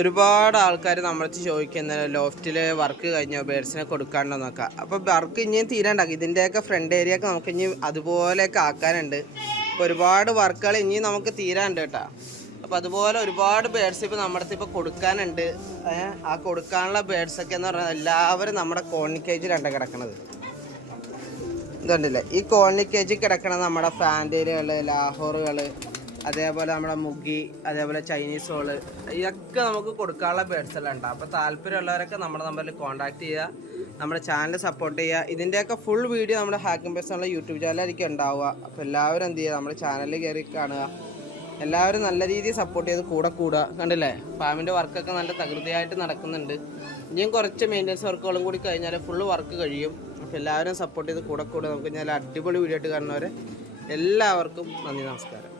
ഒരുപാട് ആൾക്കാർ നമ്മളടുത്ത് ചോദിക്കുന്ന ലോഫ്റ്റിൽ വർക്ക് കഴിഞ്ഞോ ബേഡ്സിനെ കൊടുക്കാണ്ടോ നോക്കാം. അപ്പോൾ വർക്ക് ഇനിയും തീരാണ്ടാക്കി. ഇതിൻ്റെയൊക്കെ ഫ്രണ്ട് ഏരിയ ഒക്കെ നമുക്ക് ഇനി അതുപോലെയൊക്കെ ആക്കാനുണ്ട്. ഇപ്പോൾ ഒരുപാട് വർക്കുകൾ ഇനിയും നമുക്ക് തീരാണ്ട് കേട്ടോ. അപ്പോൾ അതുപോലെ ഒരുപാട് ബേഡ്സ് ഇപ്പോൾ നമ്മുടെ അടുത്ത് ഇപ്പോൾ കൊടുക്കാനുണ്ട്. ആ കൊടുക്കാനുള്ള ബേഡ്സൊക്കെ എന്ന് പറഞ്ഞാൽ എല്ലാവരും നമ്മുടെ കോളനി കേജിലാണ് കിടക്കണത്. ഇതുണ്ടല്ലേ, ഈ കോളനി കേജിൽ കിടക്കണ നമ്മുടെ ഫാൻറ്റേലുകൾ, ലാഹോറുകൾ, അതേപോലെ നമ്മുടെ മുഗി, അതേപോലെ ചൈനീസ് ഹോള്, ഇതൊക്കെ നമുക്ക് കൊടുക്കാനുള്ള ബേഡ്സ് എല്ലാം ഉണ്ട്. അപ്പോൾ താല്പര്യമുള്ളവരൊക്കെ നമ്മുടെ നമ്പറിൽ കോൺടാക്ട് ചെയ്യുക, നമ്മുടെ ചാനൽ സപ്പോർട്ട് ചെയ്യുക. ഇതിൻ്റെയൊക്കെ ഫുൾ വീഡിയോ നമ്മുടെ ഹാക്കിംഗ് ബേസ് എന്നുള്ള യൂട്യൂബ് ചാനലിലായിരിക്കും ഉണ്ടാവുക. അപ്പോൾ എല്ലാവരും എന്ത് ചെയ്യുക, നമ്മുടെ ചാനലിൽ കയറി കാണുക. എല്ലാവരും നല്ല രീതിയിൽ സപ്പോർട്ട് ചെയ്ത് കൂടെ കൂടുക. കണ്ടില്ലേ, ഫാമിൻ്റെ വർക്കൊക്കെ നല്ല തകൃതിയായിട്ട് നടക്കുന്നുണ്ട്. ഇനിയും കുറച്ച് മെയിൻ്റനൻസ് വർക്കുകളും കൂടി കഴിഞ്ഞാൽ ഫുള്ള് വർക്ക് കഴിയും. അപ്പോൾ എല്ലാവരും സപ്പോർട്ട് ചെയ്ത് കൂടെ കൂടുക. നമുക്ക് ഞാൻ അടിപൊളി വീഡിയോ ആയിട്ട് കാണുന്നവരെ എല്ലാവർക്കും നന്ദി, നമസ്കാരം.